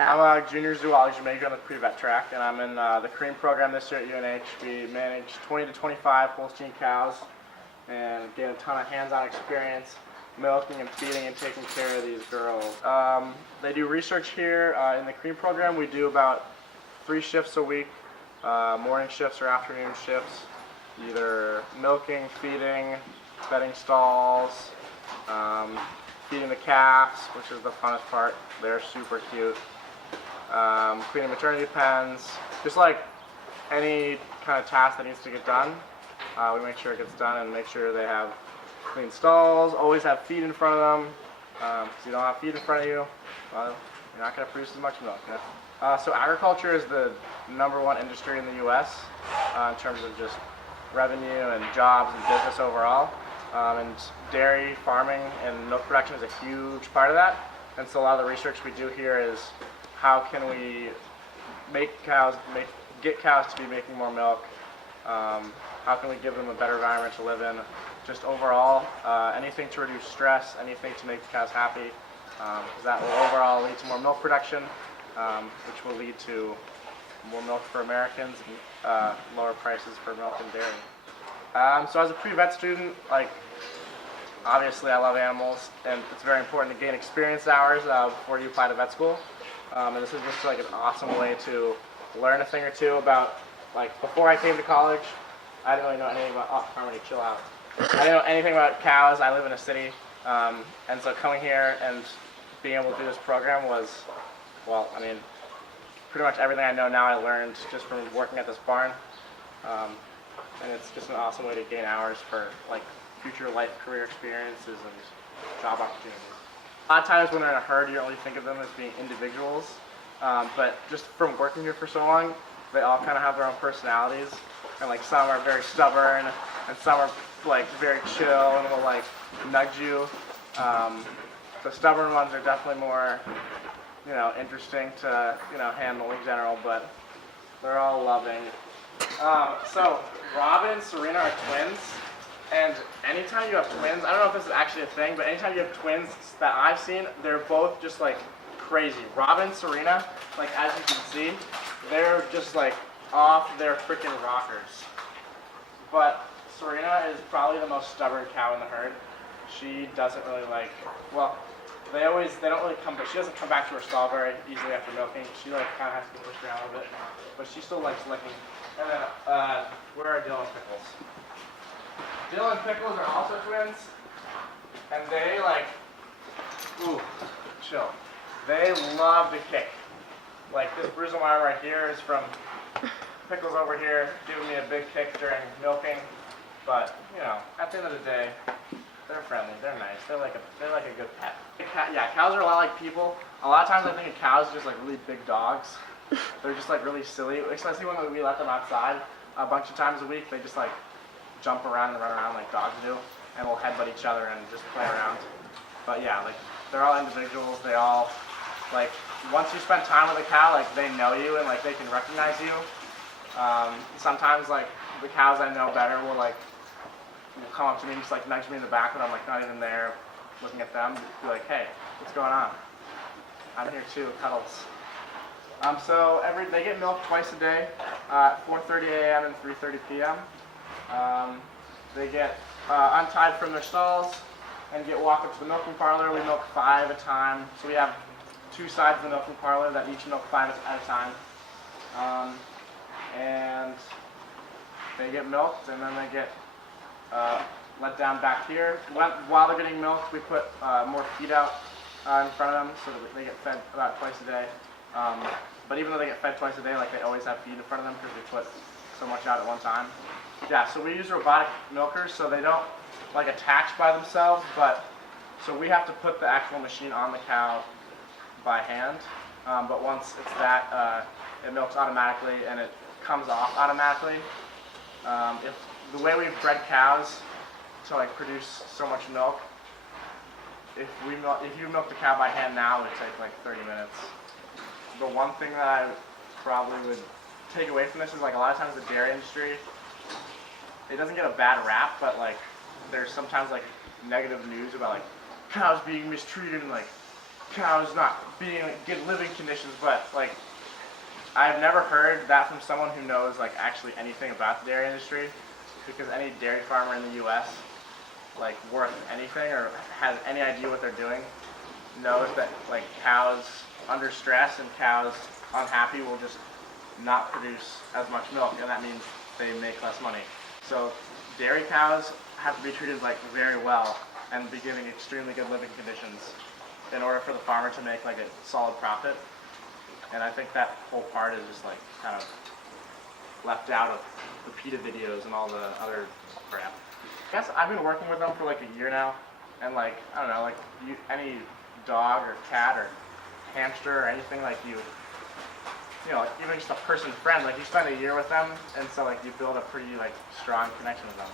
I'm a junior zoology major on the pre-vet track, and I'm in the cream program this year at UNH. We manage 20 to 25 Holstein cows and get a ton of hands-on experience milking and feeding and taking care of these girls. They do research here in the cream program. We do about 3 shifts a week, morning shifts or afternoon shifts, either milking, feeding, bedding stalls, feeding the calves, which is the funnest part. They're super cute. Cleaning maternity pens, just like any kind of task that needs to get done, we make sure it gets done and make sure they have clean stalls, always have feed in front of them. If you don't have feed in front of you, well, you're not going to produce as much milk. You know? So agriculture is the #1 industry in the U.S. In terms of just revenue and jobs and business overall. And dairy farming and milk production is a huge part of that. And so a lot of the research we do here is how can we get cows to be making more milk? How can we give them a better environment to live in? Just overall, anything to reduce stress, anything to make the cows happy, because that will overall lead to more milk production, which will lead to more milk for Americans and lower prices for milk and dairy. So as a pre-vet student, obviously I love animals, and it's very important to gain experience hours before you apply to vet school. And this is just an awesome way to learn a thing or two about, before I came to college, I didn't really know anything about, Harmony, chill out. I didn't know anything about cows. I live in a city, and so coming here and being able to do this program was, pretty much everything I know now I learned just from working at this barn. And it's just an awesome way to gain hours for future life career experiences and job opportunities. A lot of times when they're in a herd, you don't really think of them as being individuals, but just from working here for so long, they all kind of have their own personalities, and some are very stubborn, and some are very chill and will nudge you. The stubborn ones are definitely more, interesting to handle in general, but they're all loving. So Robin and Serena are twins. And anytime you have twins, I don't know if this is actually a thing, but anytime you have twins that I've seen, they're both just crazy. Robin and Serena, as you can see, they're just off their freaking rockers. But Serena is probably the most stubborn cow in the herd. She doesn't really they don't really come, but she doesn't come back to her stall very easily after milking. She kind of has to be pushed around a bit, but she still likes licking. And then, where are Dylan and Pickles? Dylan and Pickles are also twins, and they chill. They love to kick. This bruise on my arm right here is from Pickles over here giving me a big kick during milking. But at the end of the day, they're friendly. They're nice. They're like a good pet. Yeah, cows are a lot like people. A lot of times I think of cows as just really big dogs. They're just really silly, especially when we let them outside a bunch of times a week. They just jump around and run around like dogs do, and will headbutt each other and just play around. But yeah, they're all individuals. They all once you spend time with a cow, they know you and they can recognize you. Sometimes the cows I know better will come up to me and just nudge me in the back when I'm not even there, looking at them. Be like, hey, what's going on? I'm here too, cuddles. So they get milked twice a day, at 4:30 a.m. and 3:30 p.m. They get untied from their stalls and get walked up to the milking parlor. We milk 5 at a time. So we have 2 sides of the milking parlor that each milk 5 at a time. And they get milked, and then they get let down back here. While they're getting milked, we put more feed out in front of them so that they get fed about twice a day. But even though they get fed twice a day, they always have feed in front of them because we put so much out at one time. Yeah, so we use robotic milkers, so they don't attach by themselves, so we have to put the actual machine on the cow by hand. But once it's that, it milks automatically and it comes off automatically. If the way we've bred cows to produce so much milk, if you milk the cow by hand now, it would take 30 minutes. The one thing that I probably would take away from this is a lot of times the dairy industry, it doesn't get a bad rap, but there's sometimes negative news about cows being mistreated and cows not being in good living conditions, but like I've never heard that from someone who knows like actually anything about the dairy industry, because any dairy farmer in the U.S. like worth anything or has any idea what they're doing knows that like cows under stress and cows unhappy will just not produce as much milk, and that means they make less money. So dairy cows have to be treated like very well and be given extremely good living conditions in order for the farmer to make like a solid profit. And I think that whole part is just like kind of left out of the PETA videos and all the other crap. I guess I've been working with them for like a year now, and like I don't know, like any dog or cat or hamster or anything like you know, like even just a person friend, like you spend a year with them, and so like you build a pretty like strong connection with them.